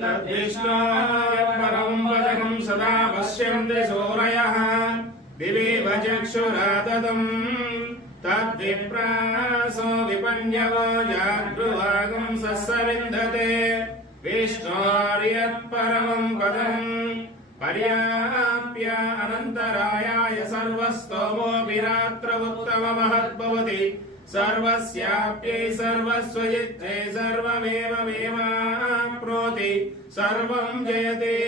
तद्विष्णोः परं पदकं सदा पश्यन्ति सूरयः दिवीव चक्षुराततं तद्विप्रासो विपन्यवो जागृवागं सस्सविन्दते विष्णोर्यत्परमं पदं पर्याप्य अनन्तरायाय सर्वस्तोमोऽभिरात्र उत्तममहद्भवति सर्वस्याप्यै सर्वस्वजित्ते सर्वमेव मेवाप्नोति सर्वं जयते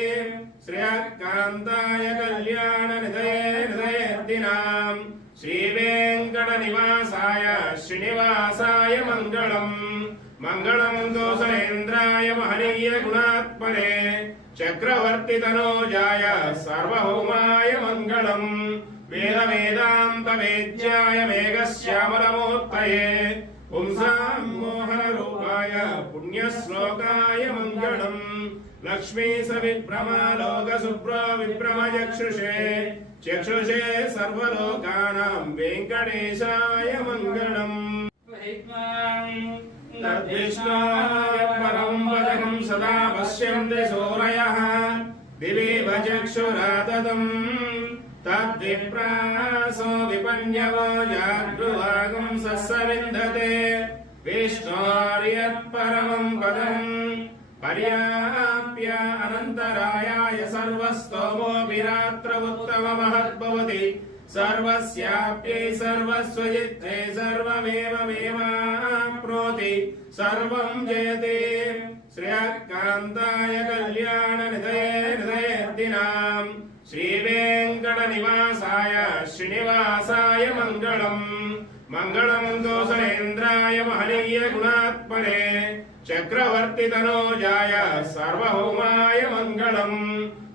श्रेयःकान्ताय कल्याणनिधये हृदयेऽर्थिनां श्रीवेङ्कटनिवासाय श्रीनिवासाय मङ्गलम् मङ्गलं कौसलेन्द्राय महनीय गुणात्मने चक्रवर्तितनोजाय सार्वभौमाय मङ्गलम् वेद वेदान्त वेद्याय मेघश्यामलमूर्तये पुंसां मोहनरूपाय पुण्यश्लोकाय मङ्गलम् लक्ष्मी सविभ्रमालोकशुभ्रो विभ्रमचक्षुषे चक्षुषे सर्वलोकानां वेङ्कटेशाय मङ्गलम् तद्विष्णोः परं पदकं सदा पश्यन्ति सूरयः दिवीव चक्षुराततं तद्विप्रासो विपन्यवो जागृवागं सस्सविन्दते विष्णोर्यत्परमं पदं पर्याप्य अनन्तरायाय सर्वस्तोमोऽभिरात्र उत्तममहद्भवति सर्वस्याप्यै सर्वस्वजित्ते सर्वमेव मेवाप्नोति सर्वं जयते श्रेयःकान्ताय कल्याणनिधये हृदयेऽर्थिनां श्रीवेङ्कटनिवासाय श्रीनिवासाय मङ्गलम् मङ्गलं कौसलेन्द्राय महनीय गुणात्मने चक्रवर्तितनोजाय सार्वभौमाय मङ्गलम्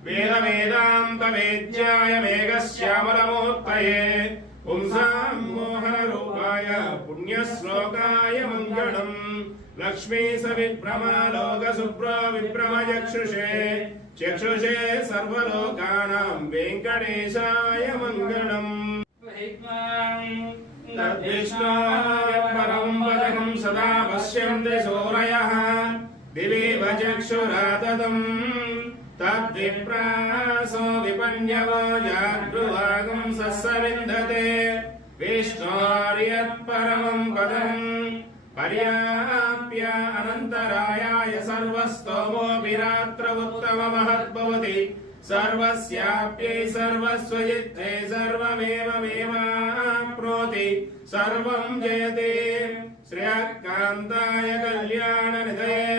वेद वेदान्त वेद्याय मेघश्यामलमूर्तये पुंसां मोहनरूपाय पुण्यश्लोकाय मङ्गलम् लक्ष्मी सविभ्रमालोकशुभ्रो विभ्रमचक्षुषे चक्षुषे सर्वलोकानां वेङ्कटेशाय मङ्गलम् तद्विष्णोः परं पदकं सदा पश्यन्ति सूरयः दिवीव चक्षुराततं तद्विप्रासो विपन्यवो जागृवागं सस्सविन्दते विष्णोर्यत्परमं पदं पर्याप्य अनन्तरायाय सर्वस्तोमोऽभिरात्र उत्तममहद्भवति सर्वस्याप्यै सर्वस्वजित्ते सर्वमेव मेवाप्नोति सर्वं जयते श्रेयःकान्ताय कल्याणनिधये